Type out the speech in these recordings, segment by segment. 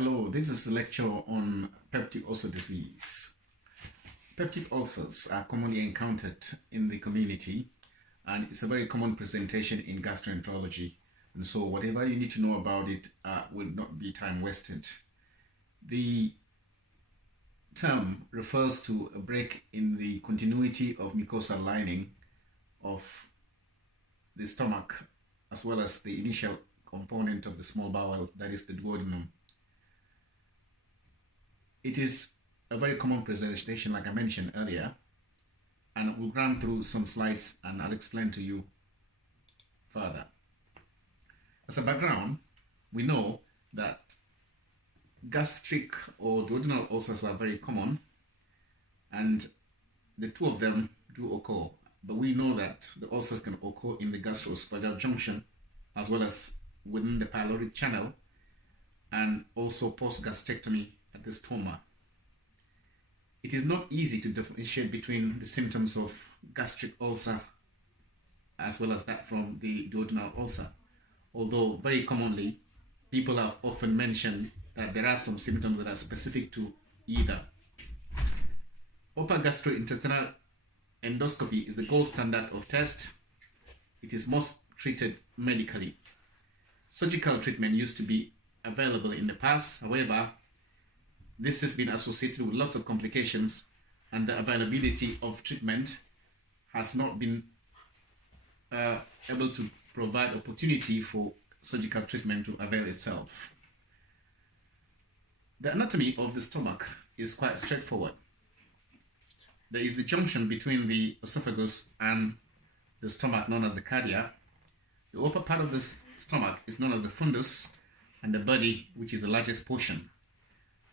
Hello, this is a lecture on peptic ulcer disease. Peptic ulcers are commonly encountered in the community, and it's a very common presentation in gastroenterology. And so whatever you need to know about it will not be time wasted. The term refers to a break in the continuity of mucosal lining of the stomach, as well as the initial component of the small bowel, that is the duodenum. It is a very common presentation, like I mentioned earlier, and we'll run through some slides and I'll explain to you further. As a background, we know that gastric or duodenal ulcers are very common, and the two of them do occur, but we know that the ulcers can occur in the gastroesophageal junction as well as within the pyloric channel, and also post-gastrectomy at the stoma. It is not easy to differentiate between the symptoms of gastric ulcer as well as that from the duodenal ulcer, although very commonly people have often mentioned that there are some symptoms that are specific to either. Upper gastrointestinal endoscopy is the gold standard of test. It is most treated medically. Surgical treatment used to be available in the past. However, this has been associated with lots of complications, and the availability of treatment has not been able to provide opportunity for surgical treatment to avail itself. The anatomy of the stomach is quite straightforward. There is the junction between the esophagus and the stomach, known as the cardia. The upper part of the stomach is known as the fundus, and the body, which is the largest portion.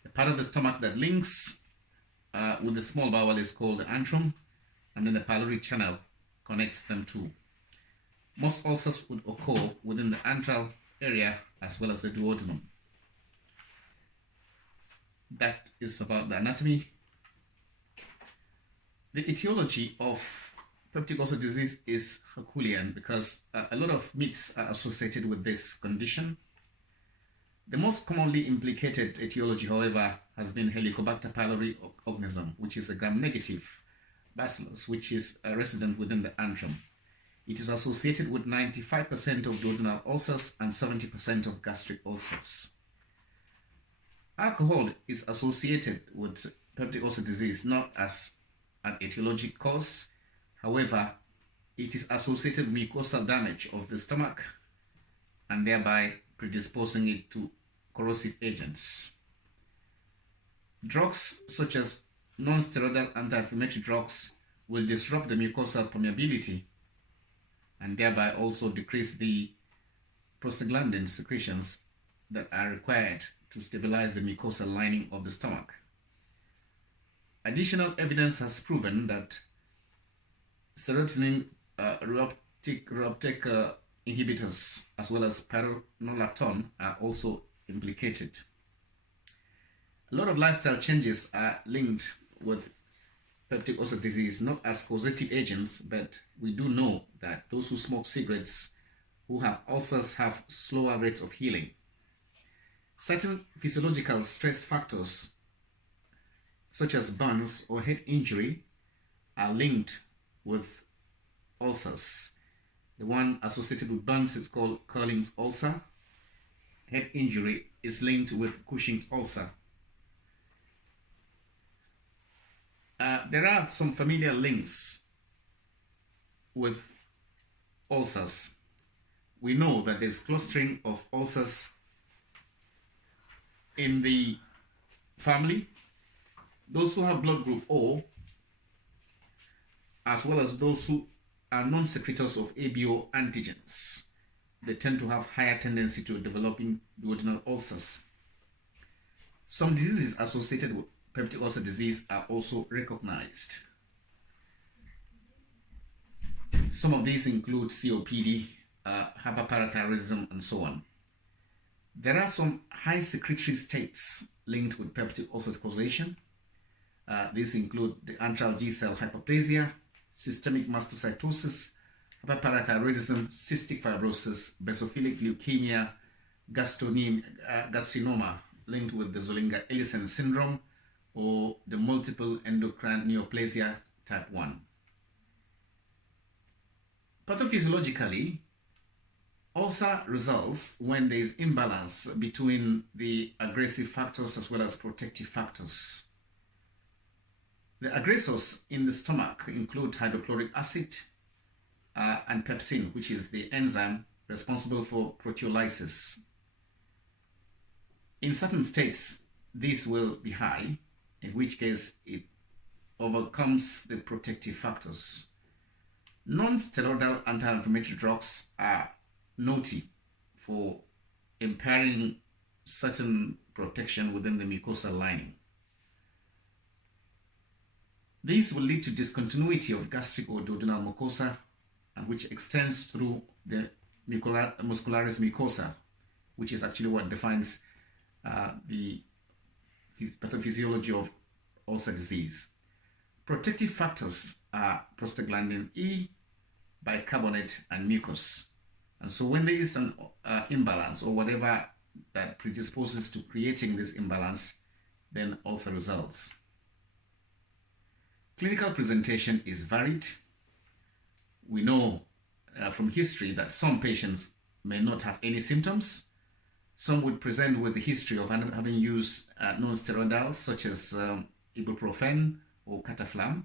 The part of the stomach that links with the small bowel is called the antrum, and then the pyloric channel connects them two. Most ulcers would occur within the antral area as well as the duodenum. That is about the anatomy. The etiology of peptic ulcer disease is Herculean because a lot of myths are associated with this condition. The most commonly implicated etiology, however, has been Helicobacter pylori organism, which is a gram-negative bacillus, which is a resident within the antrum. It is associated with 95% of duodenal ulcers and 70% of gastric ulcers. Alcohol is associated with peptic ulcer disease not as an etiologic cause. However, it is associated with mucosal damage of the stomach and thereby predisposing it to corrosive agents. Drugs such as non-steroidal anti-inflammatory drugs will disrupt the mucosal permeability and thereby also decrease the prostaglandin secretions that are required to stabilize the mucosal lining of the stomach. Additional evidence has proven that serotonin reuptake inhibitors as well as spironolactone are also implicated. A lot of lifestyle changes are linked with peptic ulcer disease, not as causative agents, but we do know that those who smoke cigarettes, who have ulcers, have slower rates of healing. Certain physiological stress factors, such as burns or head injury, are linked with ulcers. The one associated with burns is called Curling's ulcer. Head injury is linked with Cushing's ulcer. There are some familiar links with ulcers. We know that there's clustering of ulcers in the family. Those who have blood group O, as well as those who are non-secretors of ABO antigens, they tend to have higher tendency to developing duodenal ulcers. Some diseases associated with peptic ulcer disease are also recognized. Some of these include COPD, hyperparathyroidism, and so on. There are some high secretory states linked with peptic ulcer causation. These include the antral G-cell hyperplasia, systemic mastocytosis, hyperparathyroidism, cystic fibrosis, basophilic leukemia, gastrinoma, linked with the Zollinger-Ellison syndrome or the multiple endocrine neoplasia type 1. Pathophysiologically, ulcer results when there is imbalance between the aggressive factors as well as protective factors. The aggressors in the stomach include hydrochloric acid and pepsin, which is the enzyme responsible for proteolysis. In certain states, this will be high, in which case it overcomes the protective factors. Non-steroidal anti-inflammatory drugs are naughty for impairing certain protection within the mucosal lining. These will lead to discontinuity of gastric or duodenal mucosa, and which extends through the muscularis mucosa, which is actually what defines the pathophysiology of ulcer disease. Protective factors are prostaglandin E, bicarbonate, and mucus. And so when there is an imbalance or whatever that predisposes to creating this imbalance, then ulcer results. Clinical presentation is varied. We know from history that some patients may not have any symptoms. Some would present with the history of having used non-steroidals such as ibuprofen or cataflam.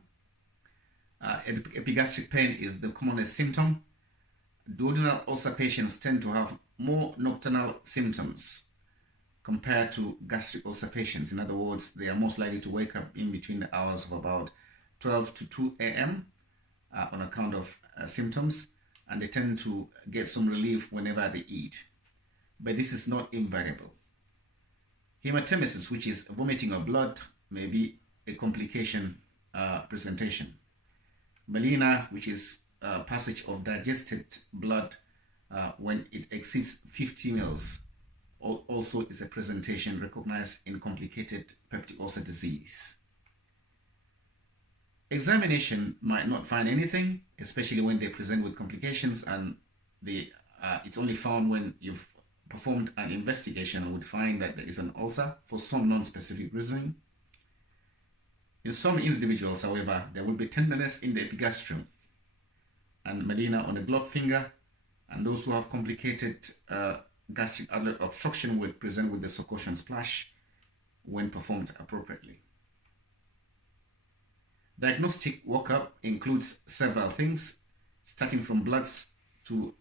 Epigastric pain is the commonest symptom. Duodenal ulcer patients tend to have more nocturnal symptoms compared to gastric ulcer patients. In other words, they are most likely to wake up in between the hours of about 12 to 2 a.m. On account of symptoms, and they tend to get some relief whenever they eat. But this is not invariable. Hematemesis, which is vomiting of blood, may be a complication presentation. Melena, which is passage of digested blood when it exceeds 50 mils, also is a presentation recognized in complicated peptic ulcer disease. Examination might not find anything, especially when they present with complications, and it's only found when you've performed an investigation and would find that there is an ulcer for some non-specific reason. In some individuals, however, there will be tenderness in the epigastrium and melena on the gloved finger, and those who have complicated gastric outlet obstruction would present with the succussion splash when performed appropriately. Diagnostic workup includes several things, starting from bloods to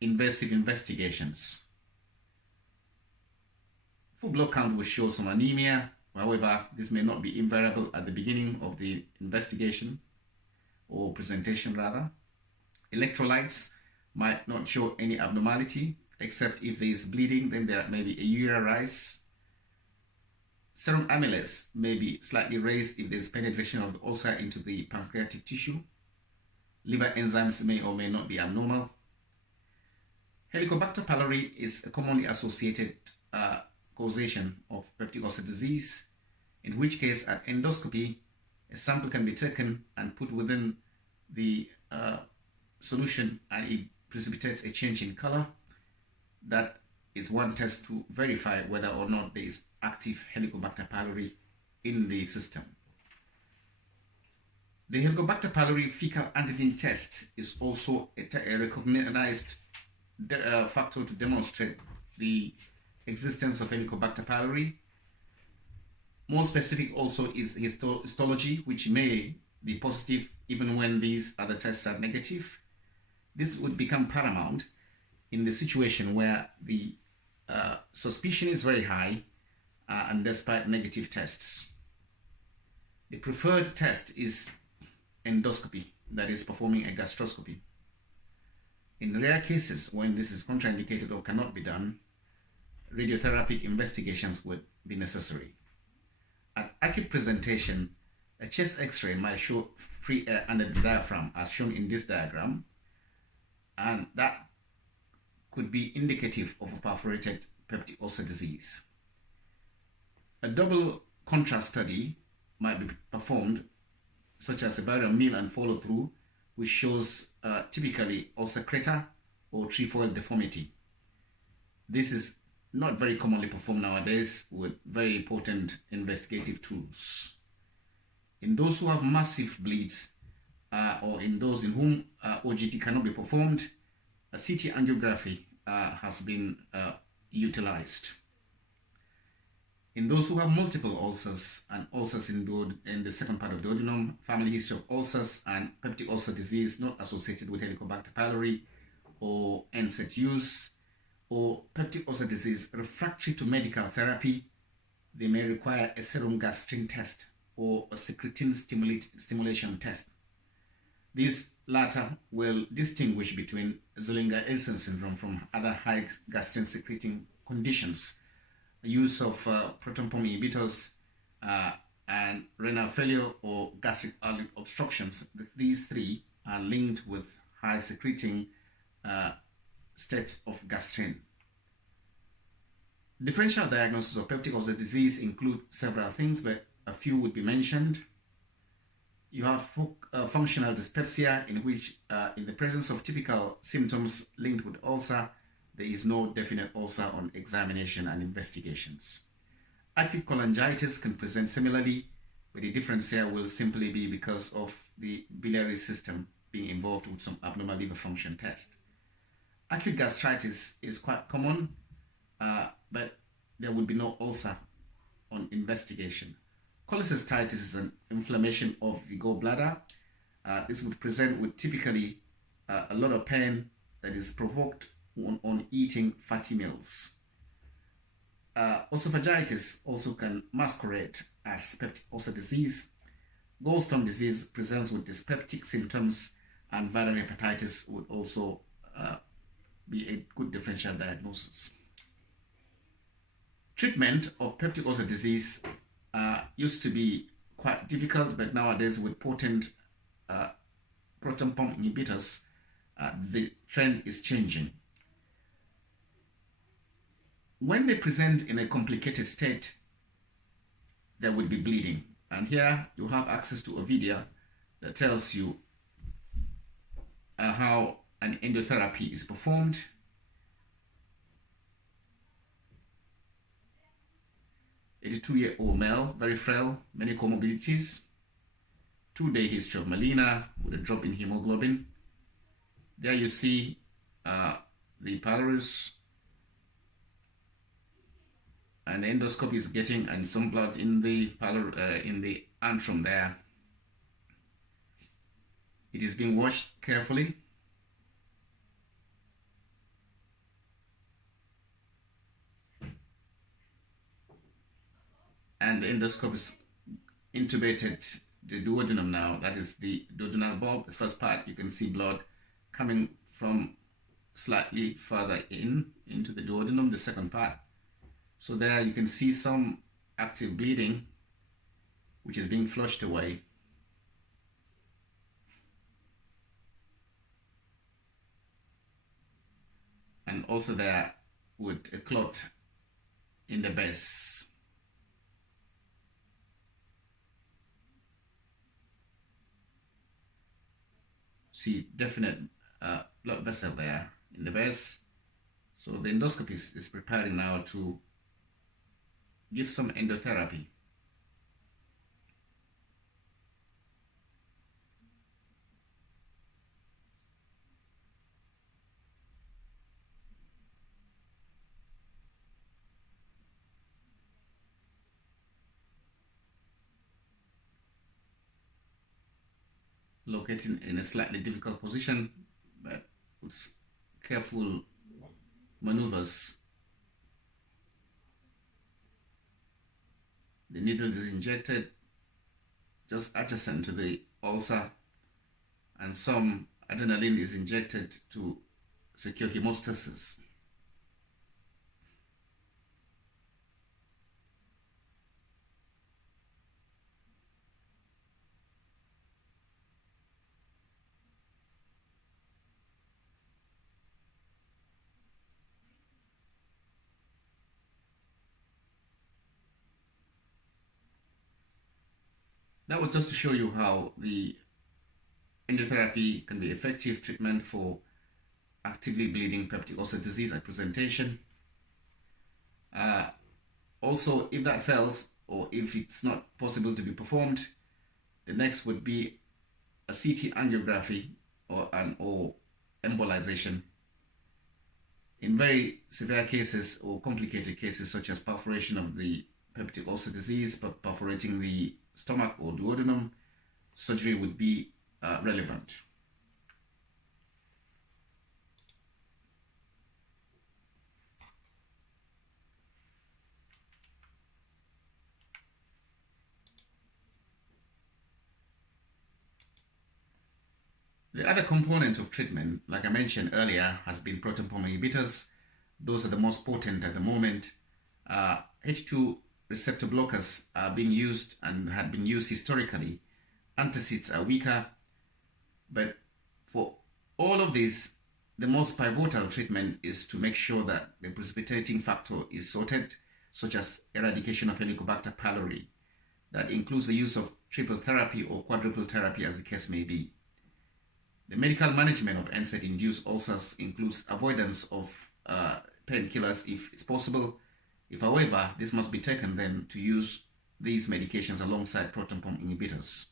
invasive investigations. Full blood count will show some anemia. However, this may not be invariable at the beginning of the investigation or presentation rather. Electrolytes might not show any abnormality, except if there is bleeding, then there may be a urea rise. Serum amylase may be slightly raised if there is penetration of the ulcer into the pancreatic tissue. Liver enzymes may or may not be abnormal. Helicobacter pylori is a commonly associated causation of peptic ulcer disease, in which case at endoscopy, a sample can be taken and put within the solution, and it precipitates a change in color. That is one test to verify whether or not there is active Helicobacter pylori in the system. The Helicobacter pylori fecal antigen test is also a recognized factor to demonstrate the existence of Helicobacter pylori. More specific also is histology, which may be positive even when these other tests are negative. This would become paramount in the situation where the suspicion is very high and despite negative tests. The preferred test is endoscopy, that is performing a gastroscopy. In rare cases when this is contraindicated or cannot be done, radiotherapy investigations would be necessary. At acute presentation, a chest x-ray might show free air under the diaphragm as shown in this diagram, and that could be indicative of a perforated peptic ulcer disease. A double contrast study might be performed, such as a barium meal and follow through, which shows typically ulcer crater or trefoil deformity. This is not very commonly performed nowadays with very important investigative tools. In those who have massive bleeds, or in those in whom OGT cannot be performed, a CT angiography has been utilized. In those who have multiple ulcers and ulcers in the second part of duodenum, family history of ulcers and peptic ulcer disease not associated with Helicobacter pylori or NSAID use, or peptic ulcer disease refractory to medical therapy, they may require a serum gastrin test or a secretin stimulation test. These latter will distinguish between Zollinger-Ellison syndrome from other high gastrin secreting conditions. The use of proton pump inhibitors and renal failure or gastric outlet obstructions, these three are linked with high secreting states of gastrin. Differential diagnosis of peptic ulcer disease include several things, but a few would be mentioned. You have functional dyspepsia, in which in the presence of typical symptoms linked with ulcer, there is no definite ulcer on examination and investigations. Acute cholangitis can present similarly, but the difference here will simply be because of the biliary system being involved with some abnormal liver function test. Acute gastritis is quite common, but there would be no ulcer on investigation. Cholecystitis is an inflammation of the gallbladder. This would present with typically a lot of pain that is provoked on eating fatty meals. Esophagitis also can masquerade as peptic ulcer disease. Gallstone disease presents with dyspeptic symptoms, and viral hepatitis would also be a good differential diagnosis. Treatment of peptic ulcer disease used to be quite difficult, but nowadays with potent proton pump inhibitors, the trend is changing. When they present in a complicated state, there would be bleeding. And here you have access to a video that tells you how an endotherapy is performed. A 82-year-old male, very frail, many comorbidities, 2-day history of melena with a drop in hemoglobin. There you see the pylorus, and the endoscope is getting and some blood in the antrum there. It is being washed carefully. And the endoscope is intubated the duodenum now. That is the duodenal bulb. The first part, you can see blood coming from slightly further into the duodenum, the second part. So there you can see some active bleeding, which is being flushed away. And also there with a clot in the base. See definite blood vessel there in the base. So the endoscopist is preparing now to give some endotherapy. Locating in a slightly difficult position, but with careful maneuvers. The needle is injected just adjacent to the ulcer, and some adrenaline is injected to secure hemostasis. That was just to show you how the endotherapy can be effective treatment for actively bleeding peptic ulcer disease at presentation. Also, if that fails, or if it's not possible to be performed, the next would be a CT angiography or embolization. In very severe cases or complicated cases, such as perforation of the peptic ulcer disease, perforating the stomach or duodenum, surgery would be relevant. The other component of treatment, like I mentioned earlier, has been proton pump inhibitors. Those are the most potent at the moment. H2 receptor blockers are being used and had been used historically. Antacids are weaker, but for all of this, the most pivotal treatment is to make sure that the precipitating factor is sorted, such as eradication of Helicobacter pylori. That includes the use of triple therapy or quadruple therapy, as the case may be. The medical management of NSAID-induced ulcers includes avoidance of painkillers if it's possible. If, however, this must be taken, then to use these medications alongside proton pump inhibitors.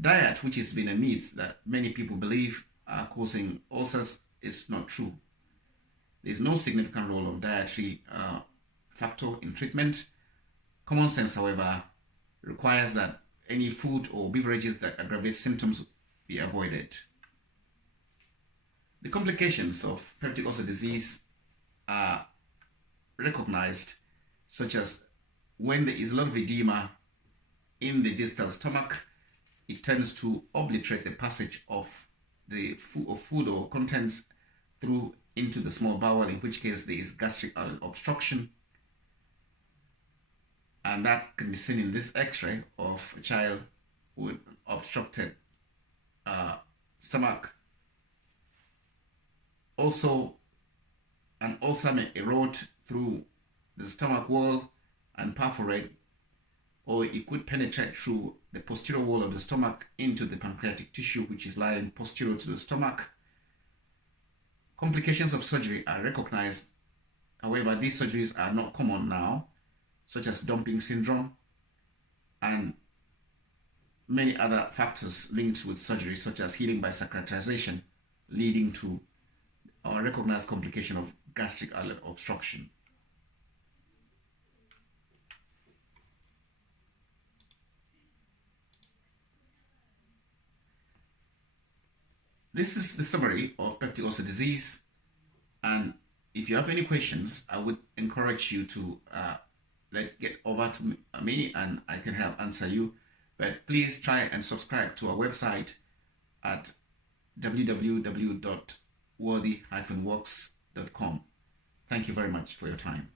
Diet, which has been a myth that many people believe are causing ulcers, is not true. There's no significant role of dietary factor in treatment. Common sense, however, requires that any food or beverages that aggravate symptoms be avoided. The complications of peptic ulcer disease are recognized, such as when there is a lot of edema in the distal stomach, it tends to obliterate the passage of the food or contents through into the small bowel, in which case there is gastric obstruction. And that can be seen in this x-ray of a child with obstructed stomach. Also, an ulcer may erode through the stomach wall and perforate, or it could penetrate through the posterior wall of the stomach into the pancreatic tissue, which is lying posterior to the stomach. Complications of surgery are recognized. However, these surgeries are not common now, such as dumping syndrome and many other factors linked with surgery, such as healing by sacralization, leading to a recognized complication of gastric outlet obstruction. This is the summary of peptic ulcer disease, and if you have any questions, I would encourage you to get over to me and I can help answer you. But please try and subscribe to our website at www.worthy-works.com. Thank you very much for your time.